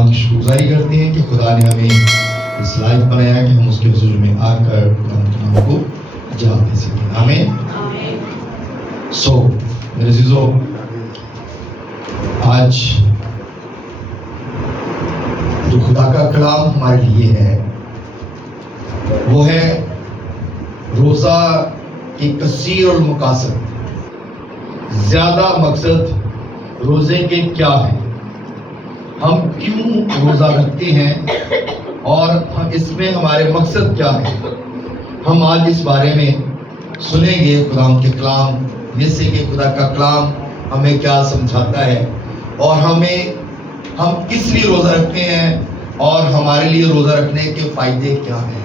کلام کی شکرگزاری کرتے ہیں کہ خدا نے ہمیں اس لائق بنایا کہ ہم اس کے حضور میں آ کر خدا کے نام کو جلال دے سکیں. آمین. میرے عزیزو، آج جو خدا کا کلام ہمارے لیے ہے وہ ہے روزہ کی کثیر المقاصد. زیادہ مقصد روزے کے کیا ہیں، ہم کیوں روزہ رکھتے ہیں اور اس میں ہمارے مقصد کیا ہے. ہم آج اس بارے میں سنیں گے خدا کے کلام میں سے کہ خدا کا کلام ہمیں کیا سمجھاتا ہے اور ہم کس لیے روزہ رکھتے ہیں اور ہمارے لیے روزہ رکھنے کے فائدے کیا ہیں،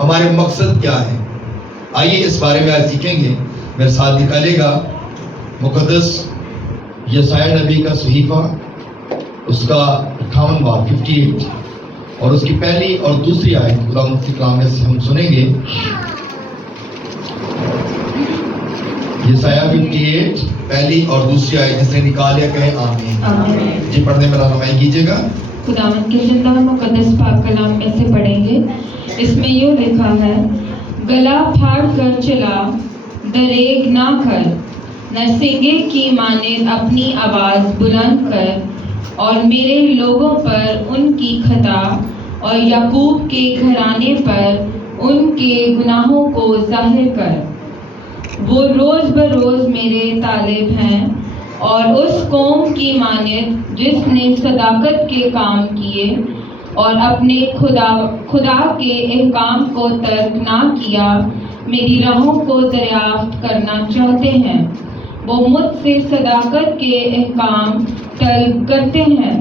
ہمارے مقصد کیا ہیں. آئیے اس بارے میں آج سیکھیں گے. میرے ساتھ نکالے گا مقدس یسایا نبی کا صحیفہ، اس کا 58 باب 58 اور اس کی پہلی اور دوسری آیت خدا کے کلام میں سے ہم سنیں گے. یسایا 58 پہلی اور دوسری آیت جس نے نکالیا کہے آمین. جی پڑھنے میں رہنمائی کیجیے گا. خداوند کے زندہ اور مقدس پاک کلام میں سے پڑھیں گے. اس میں یوں لکھا ہے، گلا پھاڑ کر چلا، دریغ نہ کر، نرسنگے کی مانند اپنی آواز بلند کر، اور میرے لوگوں پر ان کی خطا اور یعقوب کے گھرانے پر ان کے گناہوں کو ظاہر کر. وہ روز بروز میرے طالب ہیں اور اس قوم کی مانند جس نے صداقت کے کام کیے اور اپنے خدا کے احکام کو ترک نہ کیا، میری راہوں کو دریافت کرنا چاہتے ہیں. وہ مجھ سے صداقت کے احکام طلب کرتے ہیں،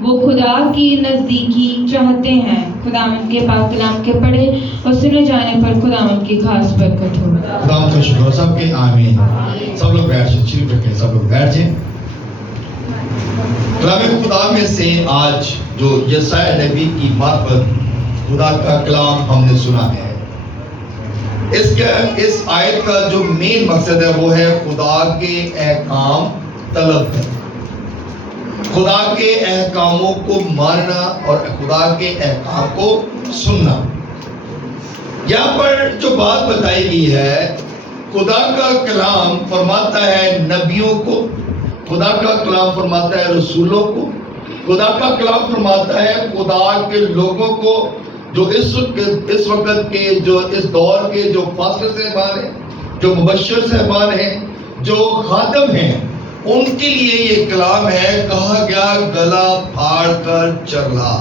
وہ خدا کی نزدیکی چاہتے ہیں. خداوند کے پاک کلام کے پڑھے اور سنے جانے پر خداوند کی خاص برکت ہو. خداوند کا شکر سب کے آمین. سب لوگ بیٹھ جائیں، شریف رکھیں، سب لوگ بیٹھ جائیں. کلام خدا میں سے آج جو یسایا نبی کی معرفت خدا کا کلام ہم نے سنا ہے، اس آیت کا جو مین مقصد ہے وہ ہے خدا کے احکام طلب کرنا، خدا کے احکاموں کو ماننا اور خدا کے احکام کو سننا. یہاں پر جو بات بتائی گئی ہے، خدا کا کلام فرماتا ہے نبیوں کو، خدا کا کلام فرماتا ہے رسولوں کو، خدا کا کلام فرماتا ہے خدا کے لوگوں کو جو اس وقت کے جو اس دور کے جو پاسٹر صاحبان ہیں، جو مبشر صاحبان ہیں، جو خادم ہیں، ان کے لیے یہ کلام ہے. کہا گیا گلا پھاڑ کر چلا،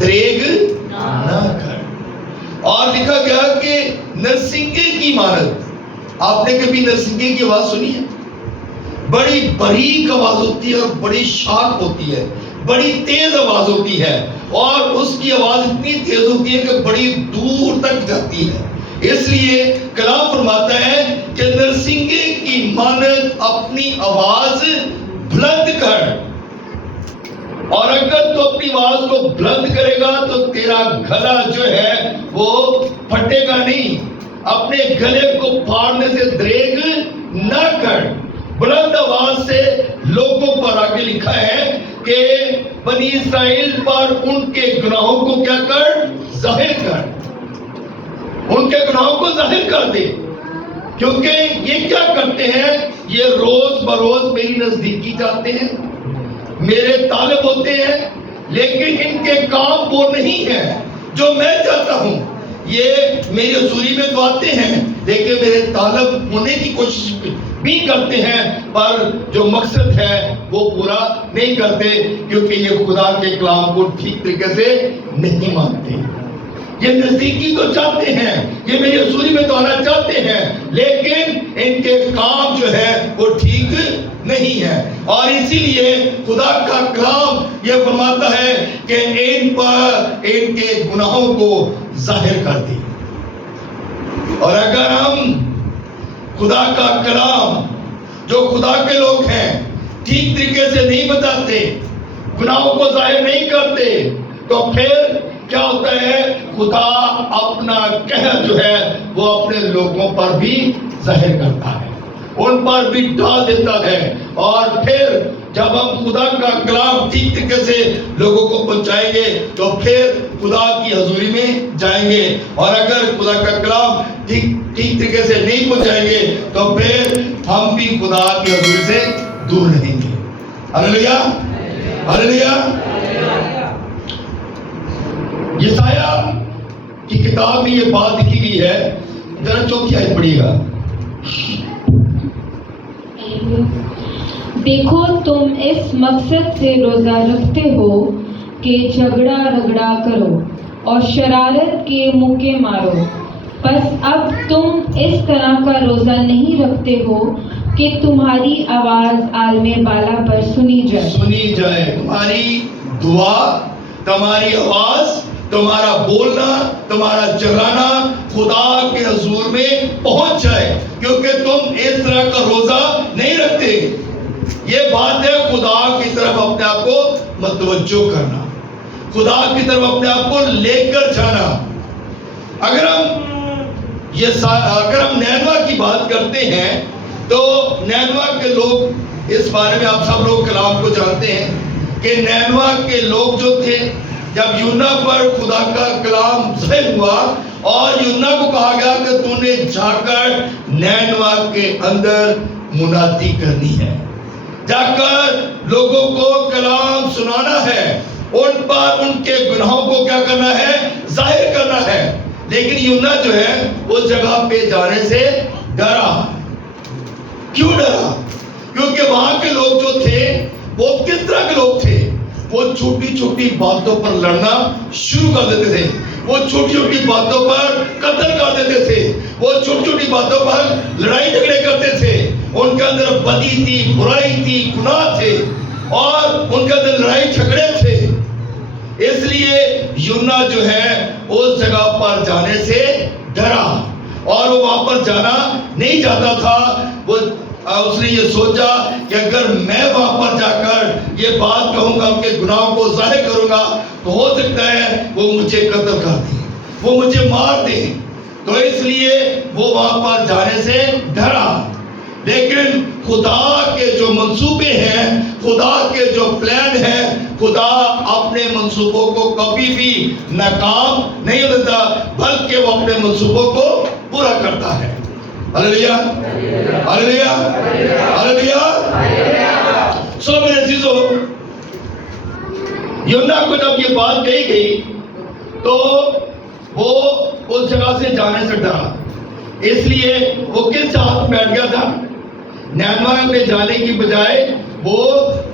دریغ نہ کر. اور لکھا گیا کہ نرسنگے کی مانند. آپ نے کبھی نرسنگے کی آواز سنی ہے؟ بڑی باریک آواز ہوتی ہے اور بڑی شارپ ہوتی ہے، بڑی تیز آواز ہوتی ہے اور اس کی آواز اتنی تیز ہوتی ہے کہ بڑی دور تک جاتی ہے. اس لیے کلام فرماتا ہے کہ نرسنگے کی مانند اپنی آواز بلند کر. اور اگر تو اپنی آواز کو بلند کرے گا تو تیرا گلا جو ہے وہ پھٹے گا نہیں. اپنے گلے کو پھاڑنے سے دریغ نہ کر. بلند آواز سے لوگوں پر آگے لکھا ہے کہ بنی اسرائیل پر ان کے گناہوں کو کیا کر؟ ظاہر کر. ان کے گناہوں کو ظاہر کر دے، کیونکہ یہ کیا کرتے ہیں؟ یہ روز بروز میری نزدیکی چاہتے ہیں، میرے طالب ہوتے ہیں، لیکن ان کے کام وہ نہیں ہیں جو میں چاہتا ہوں. یہ میری حضوری میں تو آتے ہیں لیکن میرے طالب ہونے کی کوشش بھی کرتے ہیں، پر جو مقصد ہے وہ پورا نہیں کرتے، کیونکہ یہ خدا کے کلام کو ٹھیک طریقے سے نہیں مانتے. یہ نزدیکی تو چاہتے ہیں، یہ میری حضوری میں تو آنا چاہتے ہیں، لیکن ان کے کام جو ہے وہ ٹھیک نہیں ہے. اور اسی لیے خدا کا کلام یہ فرماتا ہے کہ ان پر ان کے گناہوں کو ظاہر کر دی. اور اگر ہم خدا کا کلام جو خدا کے لوگ ہیں ٹھیک طریقے سے نہیں بتاتے، گناہوں کو ظاہر نہیں کرتے، تو پھر کیا ہوتا ہے؟ خدا اپنا قہر جو ہے وہ اپنے لوگوں پر بھی ظاہر کرتا ہے. ان پر بھی ڈال دیتا ہے. اور پھر جب ہم خدا کا کلام ٹھیک طریقے سے لوگوں کو پہنچائیں گے تو پھر خدا کی حضوری میں جائیں گے. اور اگر خدا کا کلام ٹھیک طریقے سے نہیں پہنچائیں گے تو پھر ہم بھی خدا کی حضوری سے دور رہیں گے. ہلیلویا ہلیلویا. یسایہ کی کتاب میں یہ بات لکھی گئی ہے. ذرا 4 آیت پڑھیے گا. دیکھو تم اس مقصد سے روزہ رکھتے ہو کہ جھگڑا رگڑا کرو اور شرارت کے مکے مارو. بس اب تم اس طرح کا روزہ نہیں رکھتے ہو کہ تمہاری آواز عالم بالا پر سنی جائے. تمہاری دعا، تمہاری آواز، تمہارا بولنا، تمہارا چلانا خدا کے حضور میں پہنچ جائے، کیونکہ تم اس طرح کا روزہ نہیں رکھتے. یہ بات ہے خدا کی طرف اپنے آپ کو متوجہ کرنا، خدا کی طرف اپنے آپ کو لے کر جانا. اگر ہم نینوا کی بات کرتے ہیں تو نینوا کے لوگ، اس بارے میں آپ سب لوگ کلام کو جانتے ہیں کہ نینوا کے لوگ جو تھے، جب یونا پر خدا کا کلام ظاہر ہوا اور یونا کو کہا گیا کہ تو نے جا کر نینوا کے اندر منادی کرنی ہے، جا کر لوگوں کو کلام سنانا ہے، ان پر ان کے گناہوں کو کیا کرنا ہے؟ ظاہر کرنا ہے. لیکن یونا جو ہے اس جگہ پہ جانے سے ڈرا. کیوں ڈرا؟ کیونکہ وہاں کے لوگ جو تھے وہ کس طرح کے لوگ تھے؟ وہ چھوٹی چھوٹی باتوں پر لڑنا شروع کر دیتے تھے، وہ چھوٹی چھوٹی باتوں پر قتل کر دیتے تھے، وہ چھوٹی چھوٹی باتوں پر لڑائی جھگڑے کرتے تھے. ان کے اندر بدی تھی، برائی تھی، گناہ تھے اور ان کے اندر لڑائی جھگڑے تھے. اس لیے یونا جو ہے اس جگہ پر جانے سے ڈرا اور وہ وہاں پر جانا نہیں چاہتا تھا. اس نے یہ سوچا کہ اگر میں وہاں پر جا کر یہ بات کہوں گا، ان کے گناہوں کو ظاہر کروں گا، تو ہو سکتا ہے وہ مجھے قتل کر دیں، وہ مجھے مار دیں. تو اس لیے وہ وہاں پر جانے سے ڈرا. لیکن خدا کے جو منصوبے ہیں، خدا کے جو پلان ہیں، خدا اپنے منصوبوں کو کبھی بھی ناکام نہیں ہوتا، بلکہ وہ اپنے منصوبوں کو پورا کرتا ہے. ہلیلویا ہلیلویا ہلیلویا. سو میرے عزیزو، یونا کو جب یہ بات کہی گئی تو وہ اس جگہ سے جانے سے ڈرا. اس لیے وہ کس جہاز میں بیٹھ گیا تھا؟ نینوا میں جانے کی بجائے وہ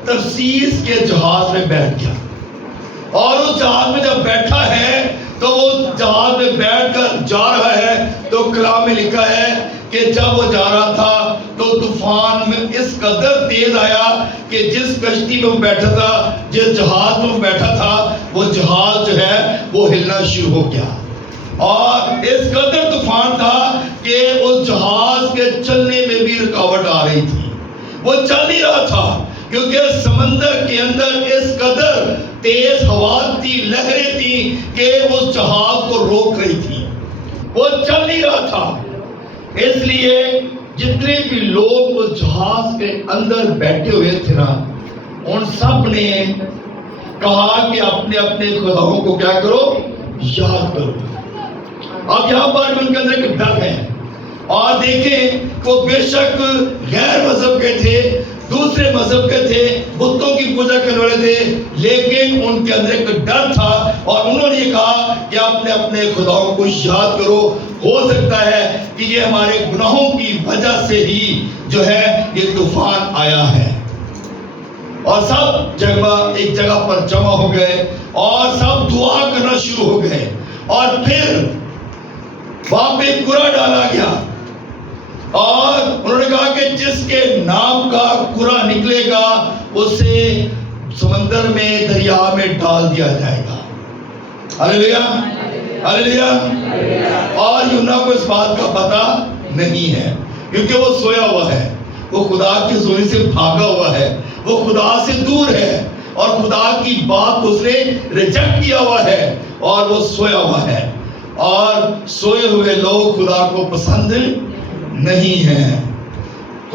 ترسیس کے جہاز میں بیٹھ گیا. اور اس جہاز میں جب بیٹھا ہے تو وہ جہاز میں بیٹھ کر جا رہا ہے. تو کلام میں لکھا ہے کہ جب وہ جا رہا تھا تو طوفان میں اس قدر تیز آیا کہ جس کشتی میں وہ بیٹھا تھا، جس جہاز میں وہ بیٹھا تھا، وہ جہاز جو ہے وہ ہلنا شروع ہو گیا. اور اس قدر طوفان تھا کہ اس جہاز کے چلنے میں بھی رکاوٹ آ رہی تھی. وہ چل نہیں رہا تھا کیونکہ سمندر کے اندر اس قدر تیز ہوا تھی، لہریں تھی کہ اس جہاز کو روک رہی تھی. وہ چل نہیں رہا تھا. اس لیے جتنے بھی لوگ اس جہاز کے اندر بیٹھے ہوئے تھے نا، ان سب نے کہا کہ اپنے اپنے خداؤں کو کیا کرو؟ یاد کرو. اب یہاں پر ان کے اندر ایک ڈر ہے. اور دیکھیں کہ وہ بے شک غیر مذہب کے تھے، دوسرے مذہب کے تھے، بتوں کی پوجا کرنے والے تھے، لیکن ان کے اندر ایک ڈر تھا اور انہوں نے کہا کہ اپنے اپنے خداؤں کو یاد کرو. ہو سکتا ہے کہ یہ ہمارے گناہوں کی وجہ سے ہی جو ہے یہ طوفان آیا ہے. اور سب ایک جگہ پر جمع ہو گئے اور سب دعا کرنا شروع ہو گئے. اور پھر وہاں پہ کرا ڈالا گیا اور انہوں نے کہا کہ جس کے نام کا کرا نکلے گا اسے سمندر میں، دریا میں ڈال دیا جائے گا. ہلیلویا ہلیلویا. اور یونا کو اس بات کا پتہ نہیں ہے کیونکہ وہ سویا ہوا ہے، وہ خدا کی حضوری سے بھاگا ہوا ہے، وہ خدا سے دور ہے اور خدا کی بات کو اس نے ریجیکٹ کیا ہوا ہے اور وہ سویا ہوا ہے. اور سوئے ہوئے لوگ خدا کو پسند نہیں ہیں.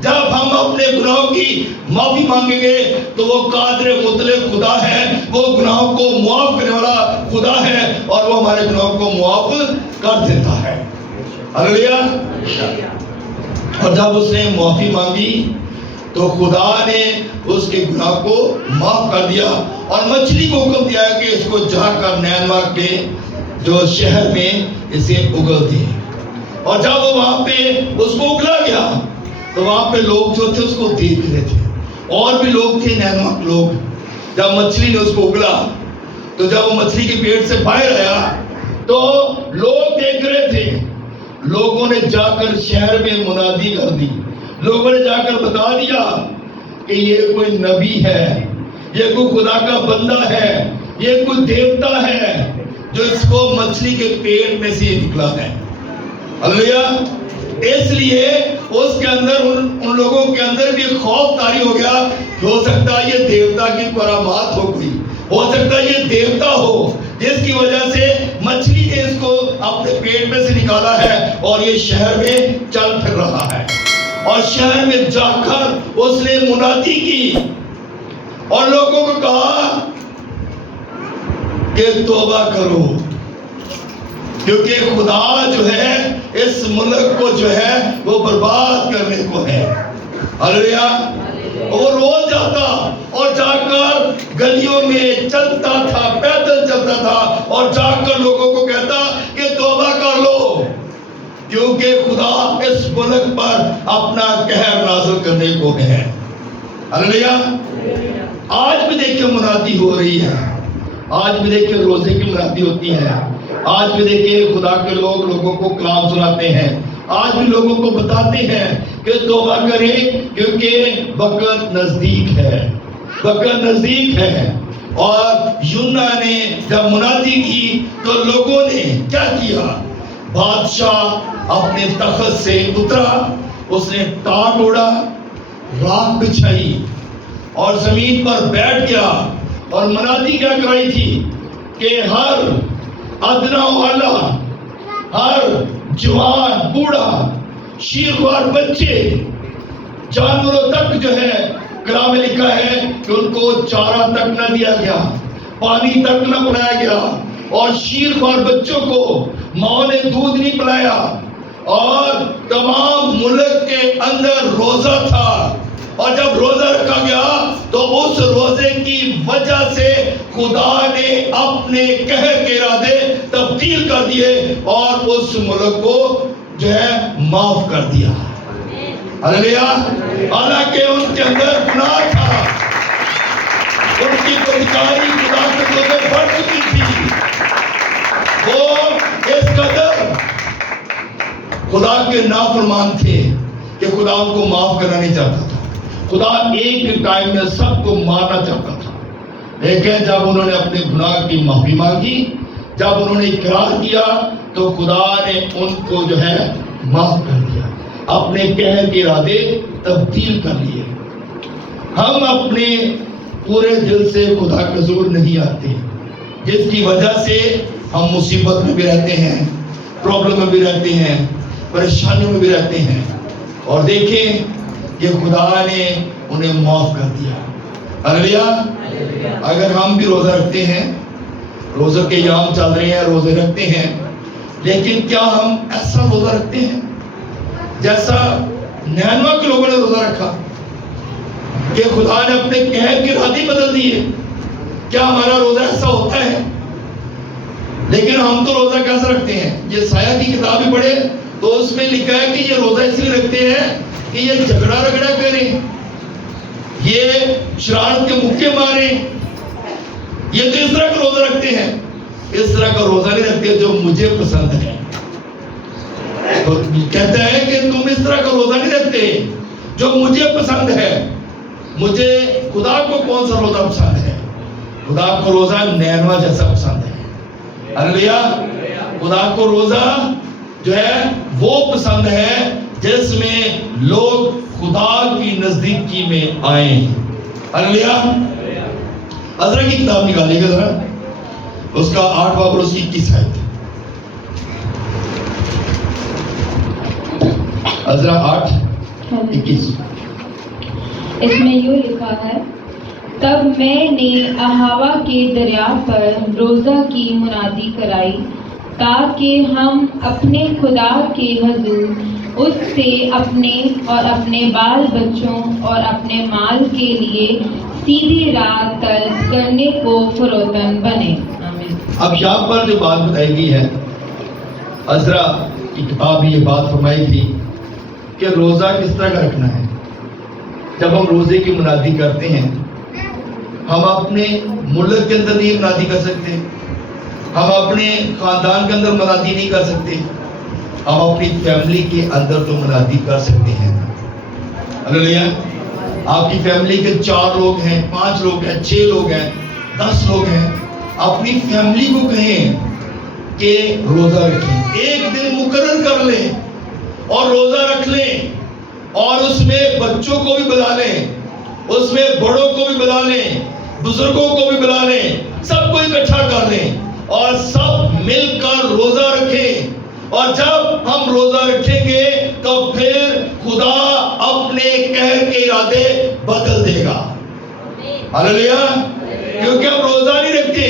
جب ہم اپنے گناہوں کی معافی مانگیں گے تو وہ قادر مطلق خدا ہے، وہ گناہوں کو معاف کرنے والا خدا ہے اور وہ ہمارے گناہوں کو معاف کر دیتا ہے۔ ہلیلویا۔ اور جب اس نے معافی مانگی تو خدا نے اس کے گناہ کو معاف کر دیا اور مچھلی کو حکم دیا کہ اس کو جا کر نینوا کے جو شہر میں اسے اگل دے۔ اور جب وہ وہاں پہ اس کو اگلا گیا تو وہاں پہ لوگ جو تھے اس کو دیکھ رہے تھے، اور بھی لوگ تھے نینوا کے لوگ۔ جب مچھلی نے اس کو اگلا تو جب وہ مچھلی کے پیٹ سے باہر آیا تو لوگ دیکھ رہے تھے۔ لوگوں نے جا کر شہر میں منادی کر دی، لوگوں نے جا کر بتا دیا کہ یہ کوئی نبی ہے، یہ کوئی خدا کا بندہ ہے، یہ کوئی دیوتا ہے جو اس کو مچھلی کے پیٹ میں سے نکلا ہے۔ ہلیلویا۔ اس لیے اس کے اندر ان لوگوں کے اندر بھی خوف طاری ہو گیا، ہو سکتا ہے یہ دیوتا کی کرامات ہو گئی، ہو سکتا ہے یہ دیوتا ہو جس کی وجہ سے مچھلی نے اس کو اپنے پیٹ میں سے نکالا ہے اور یہ شہر میں چل پھر رہا ہے۔ اور شہر میں جا کر اس نے منادی کی اور لوگوں کو کہا کہ توبہ کرو، کیونکہ خدا جو ہے اس ملک کو جو ہے وہ برباد کرنے کو ہے۔ ہلیلویا۔ وہ روز جاتا اور جا کر گلیوں میں چلتا تھا، پیدل چلتا تھا اور جا کر لوگوں کو کہتا کہ توبہ کر لو، کیونکہ خدا اس ملک پر اپنا قہر نازل کرنے کو ہے۔ ہلیلویا۔ آج بھی دیکھیں منادی ہو رہی ہے، آج بھی دیکھیں روزے کی منادی ہوتی ہے، آج بھی دیکھیں خدا کے لوگ لوگوں کو کلام سناتے ہیں، آج بھی لوگوں کو بتاتے ہیں کہ توبہ کریں کیونکہ وقت نزدیک ہے، وقت نزدیک ہے۔ اور یونا نے جب منادی کی تو لوگوں نے کیا کیا؟ بادشاہ اپنے تخت سے اترا، اس نے ٹاٹ اوڑا، راکھ بچھائی اور زمین پر بیٹھ گیا اور منادی کیا کرائی تھی کہ ہر ادنا والا، ہر جوان، بوڑھا، شیخوار، بچے، جانوروں تک جو ہے کلام میں لکھا ہے کہ ان کو چارہ تک نہ دیا گیا، پانی تک نہ پلایا گیا، اور شیخوار بچوں کو ماں نے دودھ نہیں پلایا، اور تمام ملک کے اندر روزہ تھا۔ اور جب روزہ رکھا گیا تو اس روزے کی وجہ سے خدا نے اپنے قہر کے ارادے تبدیل کر دیے اور اس ملک کو جو ہے معاف کر دیا۔ ہلیلویا۔ حالانکہ ان کے اندر گناہ تھا، ان کی بدکاری خدا کے روزے بڑھ چکی تھی، وہ اس قدر خدا کے نافرمان تھے کہ خدا ان کو معاف کرنا نہیں چاہتا تھا۔ خدا ایک ٹائم میں سب کو مارنا چاہتا تھا، لیکن جب انہوں نے اپنے گناہ کی معافی مانگی، جب انہوں نے اقرار کیا تو خدا نے ان کو جو ہے معاف کر دیا، اپنے قہر کے ارادے تبدیل کر لیے۔ ہم اپنے پورے دل سے خدا کے حضور نہیں آتے، جس کی وجہ سے ہم مصیبت میں بھی رہتے ہیں، پرابلم میں بھی رہتے ہیں، پریشانیوں میں بھی رہتے ہیں، اور دیکھیں کہ خدا نے انہیں معاف کر دیا۔ ہلیلویا۔ اگر ہم بھی روزہ رکھتے ہیں، روزہ کے ایام چل رہے ہیں، روزے رکھتے ہیں، لیکن کیا ہم ایسا روزہ رکھتے ہیں جیسا نینوا کے لوگوں نے روزہ رکھا کہ خدا نے اپنے قہر کے ارادے بدل دیے؟ کیا ہمارا روزہ ایسا ہوتا ہے؟ لیکن ہم تو روزہ کیسا رکھتے ہیں؟ یہ سایہ کی کتاب بھی پڑھے تو اس میں لکھا ہے کہ یہ روزہ اس لیے رکھتے ہیں کہ یہ جھگڑا رگڑا کریں، یہ شرارت کے مکے ماریں، یہ تو اس طرح کا روزہ رکھتے ہیں۔ اس طرح کا روزہ نہیں رکھتے جو مجھے پسند ہے۔ تو کہتا ہے کہ تم اس طرح کا روزہ نہیں رکھتے جو مجھے پسند ہے۔ مجھے خدا کو کون سا روزہ پسند ہے؟ خدا کو روزہ نینوا جیسا پسند ہے۔ ہلیلویا۔ خدا کو روزہ جو ہے وہ پسند ہے جس میں لوگ خدا کی نزدیکی میں آئیں۔ ہلیلویا۔ عزرا کی کتاب نکالیے گا ذرا، اس کا 8 باب اور اس کی 21 آیت۔ عزرا 8:21۔ اس میں یوں لکھا ہے، تب میں نے احاوا کے دریا پر روزہ کی منادی کرائی تاکہ ہم اپنے خدا کے حضور اس سے اپنے اور اپنے بال بچوں اور اپنے مال کے لیے سیدھی راہ طلب کرنے کو فروتن بنے۔ آمین۔ اب یہاں پر جو بات بتائی گئی ہے، عزرا کی کتاب میں یہ بات فرمائی تھی کہ روزہ کس طرح کا رکھنا ہے۔ جب ہم روزے کی منادی کرتے ہیں، ہم اپنے ملک کے اندر نہیں منادی کر سکتے، ہم اپنے خاندان کے اندر منادی نہیں کر سکتے، ہم اپنی فیملی کے اندر تو منادی کر سکتے ہیں۔ ہلیلویا۔ آپ کی فیملی کے 4 لوگ ہیں، 5 لوگ ہیں، 6 لوگ ہیں، 10 لوگ ہیں، اپنی فیملی کو کہیں کہ روزہ رکھیں، ایک دن مقرر کر لیں اور روزہ رکھ لیں، اور اس میں بچوں کو بھی بلا لیں، اس میں بڑوں کو بھی بلا لیں، بزرگوں کو بھی بلا لیں، سب کو اکٹھا کر لیں اور سب مل کر روزہ رکھیں۔ اور جب ہم روزہ رکھیں گے تو پھر خدا اپنے قہر کے ارادے بدل دے گا۔ ہلیلویا۔ کیونکہ ہم روزہ نہیں رکھتے،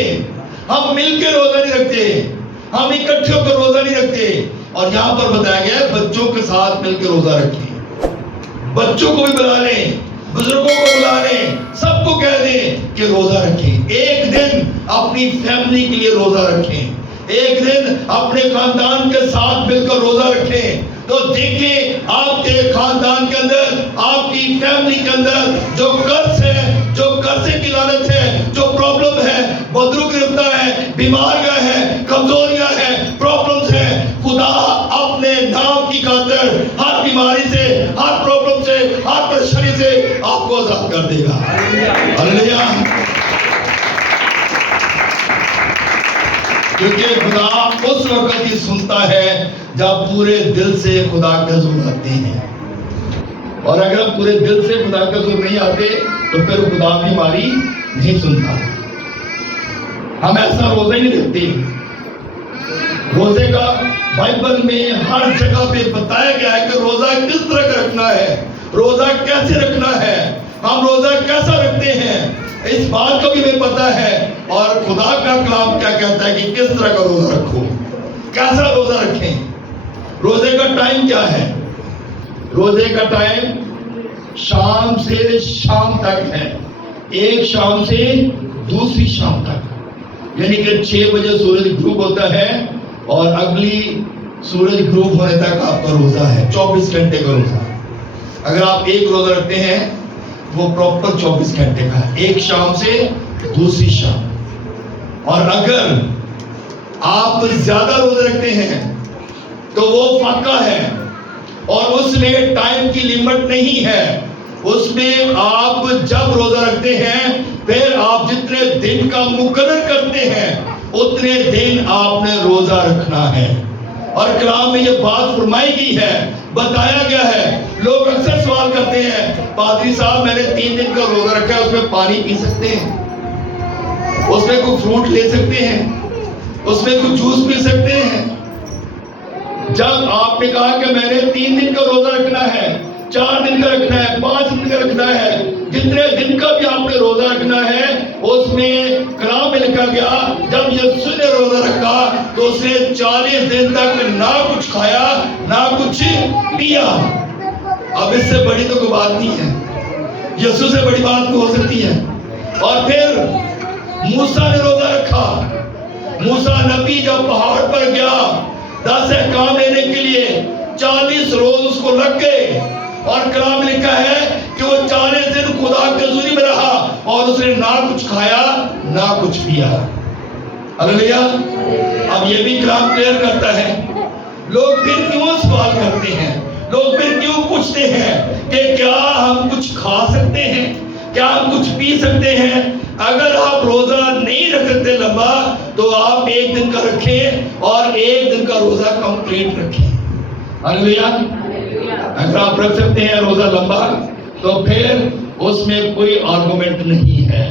ہم مل کے روزہ نہیں رکھتے، ہم اکٹھے ہو کر روزہ نہیں رکھتے۔ اور یہاں پر بتایا گیا ہے بچوں کے ساتھ مل کے روزہ رکھیں، بچوں کو بھی بلا لیں، بزرگوں کو بلا لیں، سب کو کہہ دیں کہ روزہ رکھیں، ایک دن اپنی فیملی کے لیے روزہ رکھیں، ایک دن اپنے خاندان کے ساتھ مل کر روزہ رکھیں۔ تو دیکھیں آپ کے خاندان کے اندر، آپ کی فیملی کے اندر جو قرض ہے، جو قرضے کی لعنت ہے، جو پرابلم ہے، بدرو گرفتہ ہے، بیماریاں ہیں، کمزوریاں ہیں، پرابلمز ہیں، خدا اپنے نام کی خاطر ہر بیماری سے، ہر پرابلم سے، ہر پریشانی سے آپ کو آزاد کر دے گا۔ ہلیلویا۔ کیونکہ خدا اس وقت ہی سنتا ہے جب پورے دل سے خدا کے حضور آتے ہیں، اور اگر ہم پورے دل سے خدا کے حضور نہیں آتے تو پھر خدا بھی ہماری نہیں سنتا۔ ہم ایسا روزہ ہی نہیں رکھتے۔ روزے کا بائبل میں ہر جگہ پہ بتایا گیا ہے کہ روزہ کس طرح کا رکھنا ہے، روزہ کیسے رکھنا ہے، ہم روزہ کیسا رکھتے ہیں، اس بات کو بھی ہمیں پتا ہے۔ اور خدا کا کلام کیا کہتا ہے کہ کس طرح کا روزہ رکھو، کیسا روزہ رکھیں۔ روزے کا ٹائم کیا ہے؟ روزے کا ٹائم شام سے شام تک ہے، ایک شام سے دوسری شام تک، یعنی کہ 6 بجے سورج غروب ہوتا ہے اور اگلی سورج غروب ہونے تک آپ کا روزہ ہے، 24 گھنٹے کا روزہ۔ اگر آپ ایک روزہ رکھتے ہیں وہ پراپر 24 گھنٹے کا ہے، ایک شام سے دوسری شام۔ اور اگر آپ زیادہ روزے رکھتے ہیں تو وہ فاقہ ہے، اور اس میں ٹائم کی لیمٹ نہیں ہے، اس میں آپ جب روزہ رکھتے ہیں پھر آپ جتنے دن کا مقرر کرتے ہیں اتنے دن آپ نے روزہ رکھنا ہے۔ اور کلام میں یہ بات فرمائی گئی ہے، بتایا گیا ہے۔ لوگ اکثر سوال کرتے ہیں، پادری صاحب میں نے 3 دن کا روزہ رکھا ہے، اس میں پانی پی سکتے ہیں، اس میں کوئی فروٹ لے سکتے ہیں، اس میں کوئی جوس پی سکتے ہیں؟ جب آپ نے کہا کہ میں نے 3 دن کا روزہ رکھنا ہے، 4 دن کا رکھنا ہے، 5 دن کا رکھنا ہے، جتنے دن کا بھی آپ نے روزہ رکھنا ہے، اس میں کلام میں لکھا گیا جب یسوع نے روزہ رکھا تو اس نے 40 دن تک نہ کچھ کھایا نہ کچھ پیا۔ اب اس سے بڑی تو کوئی بات نہیں ہے، یسوع سے بڑی بات ہو سکتی ہے۔ اور پھر موسیٰ نے روزہ رکھا، موسیٰ نبی جب پہاڑ پر گیا 10 احکام لینے کے لیے، 40 روز اس کو لگ گئے، اور کلام لکھا ہے کہ وہ 40 دن خدا کے حضوری میں رہا اور اس نے نہ کچھ کھایا نہ کچھ پیا۔ ہلیلویا۔ اب یہ بھی کلام کلیئر کرتا ہے۔ لوگ پھر کیوں سوال کرتے ہیں، لوگ پھر کیوں پوچھتے ہیں کہ کیا ہم کچھ کھا سکتے ہیں، کیا ہم کچھ پی سکتے ہیں؟ اگر آپ روزہ نہیں رکھ سکتے لمبا تو آپ 1 دن کا رکھیں اور 1 دن کا روزہ کمپلیٹ رکھیں۔ ہلیلویا۔ اگر آپ رکھ سکتے ہیں روزہ لمبا تو پھر اس میں کوئی آرگومنٹ نہیں ہے،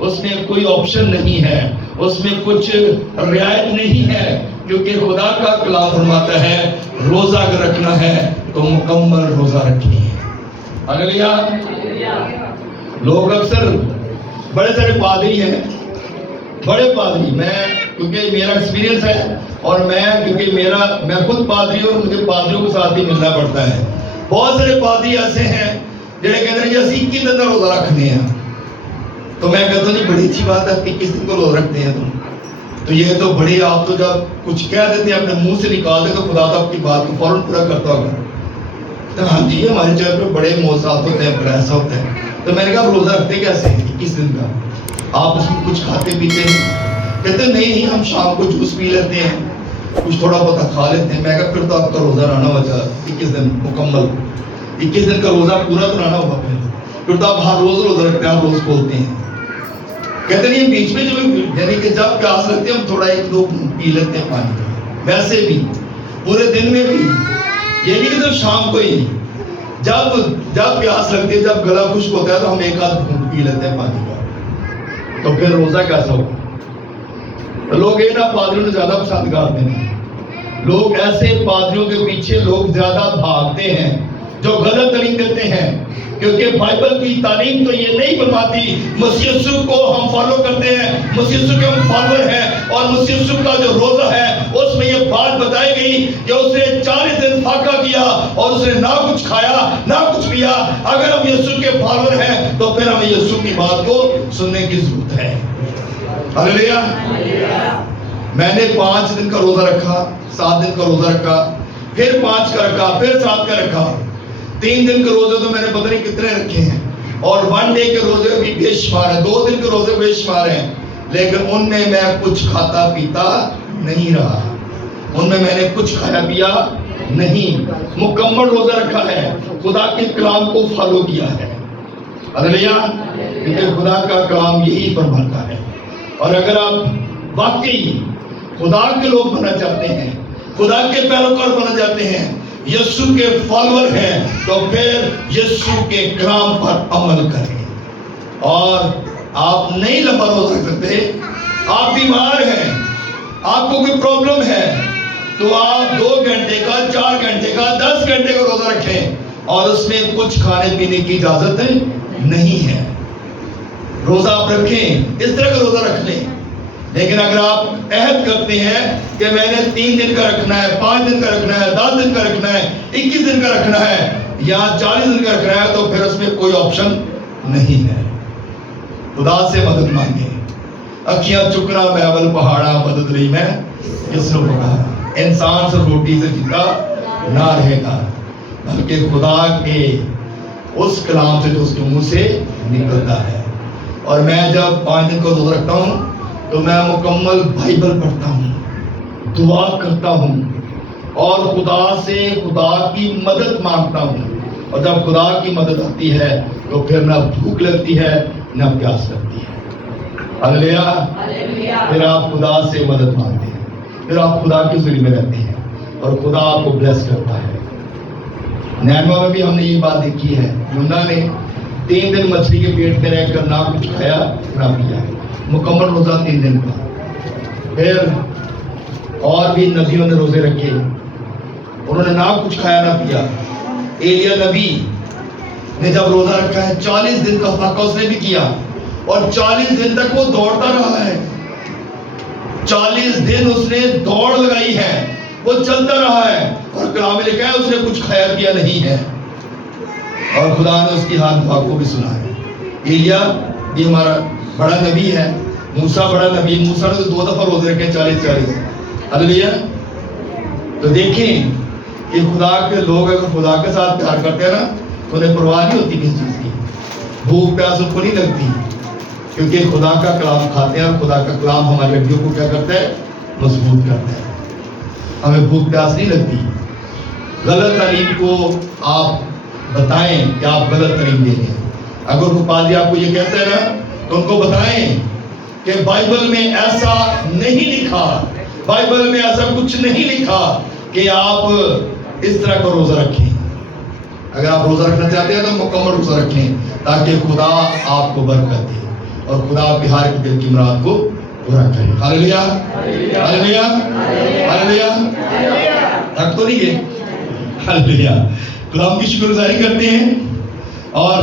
اس میں کوئی آپشن نہیں ہے، اس میں کچھ رعایت نہیں ہے، کیونکہ خدا کا کلام فرماتا ہے روزہ اگر رکھنا ہے تو مکمل روزہ رکھیں۔ ہلیلویا۔ لوگ اکثر بڑے سارے پادری ہیں، بڑے پادری، میں کیونکہ میرا ایکسپیرینس ہے اور کیونکہ میں خود پادری ہوں اور مجھے پادریوں کے ساتھ ہی ملنا پڑتا ہے. بہت سارے پادری ایسے ہیں جنہیں کہتے ہیں جی اسی 21 دن کا روزہ رکھنے ہیں. تو میں کہتا ہوں جی بڑی اچھی بات ہے، 21 دن کو روزہ رکھتے ہیں تم تو یہ تو بڑی، آپ تو جب کچھ کہہ دیتے ہیں اپنے منہ سے نکال دے تو خدا تو آپ کی بات کو فوراً پورا کرتا ہوگا. تو ہاں جی ہمارے چہرے پہ بڑے موضوعات ہوتے ہیں، بڑا ایسا ہوتا ہے. تو میں نے کہا روزہ رکھتے کیسے ہیں 21 دن کا؟ آپ اس میں کچھ کھاتے پیتے ہیں؟ کہتے ہیں نہیں ہم شام کو جوس پی لیتے ہیں، کچھ تھوڑا بہت کھا لیتے ہیں. میں کہا پھر تو آپ کا روزہ رہنا ہوگا 21 دن مکمل، 21 دن کا روزہ پورا تو رہنا ہوگا. پھر تو آپ ہر روز روزہ رکھتے ہیں، ہر روز کھولتے ہیں. کہتے نہیں بیچ میں یعنی کہ جب پیاس لگتی ہے ہم تھوڑا 1-2 پی لیتے ہیں پانی کا. ویسے بھی پورے دن میں بھی یہ نہیں کہ صرف شام کو ہی، جب پیاس لگتی ہے، جب گلا خشک ہوتا ہے تو ہم 1-8 گھونٹ پی لیتے ہیں پانی کا. تو پھر روزہ کیسا ہوگا؟ لوگ یہ نا پادریوں نے زیادہ پسند کرتے ہیں. لوگ ایسے پادریوں کے پیچھے لوگ زیادہ بھاگتے ہیں جو غلط تعلیم دیتے ہیں، کیونکہ بائبل کی تعلیم تو یہ نہیں بتاتی. مسیح یسوع کو ہم فالو کرتے ہیں، مسیح یسوع کے ہم فالوور ہیں، اور مسیح یسوع کا جو روزہ ہے اس میں یہ بات بتائی گئی کہ اس نے 40 دن فاقہ کیا اور اس نے نہ کچھ کھایا نہ کچھ پیا. اگر ہم یسوع کے فالوور ہیں تو پھر ہمیں یسوع کی بات کو سننے کی ضرورت ہے. ہاللیلویا. میں نے 5 دن کا روزہ رکھا، 7 دن کا روزہ رکھا، پھر 5 کا رکھا، پھر 7 کا رکھا. 3 دن کے روزے تو میں نے پتہ نہیں کتنے رکھے ہیں، اور 1 ڈے کے روزے بھی بے شمار ہیں، 2 دن کے روزے بے شمار ہیں. لیکن ان میں میں کچھ کھاتا پیتا نہیں رہا، ان میں نے کچھ کھایا پیا نہیں. مکمل روزہ رکھا ہے، خدا کے کلام کو فالو کیا ہے. ہاللیلویا. کیونکہ خدا کا کلام یہی فرماتا ہے. اور اگر آپ واقعی خدا کے لوگ بننا چاہتے ہیں، خدا کے پیروکار بننا چاہتے ہیں، یسوع کے فالوور ہیں، تو پھر یسوع کے کلام پر عمل کریں. اور آپ نہیں لمبا روزہ رکھ سکتے، آپ بیمار ہیں، آپ کو کوئی پرابلم ہے، تو آپ 2 گھنٹے کا، 4 گھنٹے کا، 10 گھنٹے کا روزہ رکھیں، اور اس میں کچھ کھانے پینے کی اجازت نہیں ہے. روزہ آپ رکھیں، اس طرح کا روزہ رکھ لیں. لیکن اگر آپ عہد کرتے ہیں کہ میں نے 3 دن کا رکھنا ہے، 5 دن کا رکھنا ہے، 10 دن کا رکھنا ہے، 21 دن کا رکھنا ہے، یا 40 دن کا رکھنا ہے، تو پھر اس میں کوئی آپشن نہیں ہے. خدا سے مدد مانگیں. اکھیاں چکنا میں اول پہاڑا، مدد رہی میں کس نے پکارا. انسان سے روٹی سے جیتا نہ رہے گا، بلکہ خدا کے اس کلام سے جو اس کے منہ سے نکلتا ہے. اور میں جب 5 دن کو روزہ رکھتا ہوں تو میں مکمل بائبل پڑھتا ہوں، دعا کرتا ہوں، اور خدا سے خدا کی مدد مانگتا ہوں. اور جب خدا کی مدد آتی ہے تو پھر نہ بھوک لگتی ہے نہ پیاس لگتی ہے. ہاللیلویا. پھر آپ خدا سے مدد مانگتے ہیں، پھر آپ خدا کے ذریعے میں رہتے ہیں، اور خدا آپ کو بلیس کرتا ہے. نینوا میں بھی ہم نے یہ بات دیکھی ہے. یونا نے 3 دن مچھلی کے پیٹ میں رہ کر نہ کچھ کھایا نہ پیا، مکمل روزہ 3 دن کا. پھر اور بھی نبیوں نے روزے رکھے، انہوں نے نہ کچھ کھایا نہ پیا. ایلیا نبی نے جب روزہ رکھا ہے 40 دن کا فاقہ اس نے بھی کیا، اور 40 دن تک وہ دوڑتا رہا ہے. 40 دن اس نے دوڑ لگائی ہے، وہ چلتا رہا ہے، اور کلام میں لکھا ہے اس نے کچھ کھایا پیا نہیں ہے، اور خدا نے اس کی حال دعا کو بھی سنا ہے. ایلیا یہ ہمارا بڑا نبی ہے. موسیٰ بڑا نبی، موسیٰ نے تو 2 دفعہ روزے رکھے 40. ہاللیلویا. تو دیکھیں کہ خدا کے لوگ اگر خدا کے ساتھ پیار کرتے ہیں نا تو انہیں پرواہ نہیں ہوتی کس چیز کی، بھوک پیاس ان کو نہیں لگتی، کیونکہ خدا کا کلام کھاتے ہیں، اور خدا کا کلام ہماری ہڈیوں کو کیا کرتا ہے؟ مضبوط کرتا ہے. ہمیں بھوک پیاس نہیں لگتی. غلط تعلیم کو آپ بتائیں کہ آپ غلط تعلیم دے رہے ہیں. اگر کوئی پادری آپ کو یہ کہتا ہے نا تو ان کو بتائیں کہ بائبل میں ایسا نہیں لکھا، بائبل میں ایسا کچھ نہیں لکھا کہ آپ اس طرح کا روزہ رکھیں. اگر آپ روزہ رکھنا چاہتے ہیں تو مکمل روزہ رکھیں، تاکہ خدا آپ کو برکت دے اور خدا آپ کے ہر ایک دل کی مراد کو پورا کرے. ہاللیلویا. ہاللیلویا. ہاللیلویا. تھک تو نہیں گئے؟ ہاللیلویا. کلام کی شکر گزاری کرتے ہیں. اور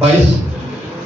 22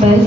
22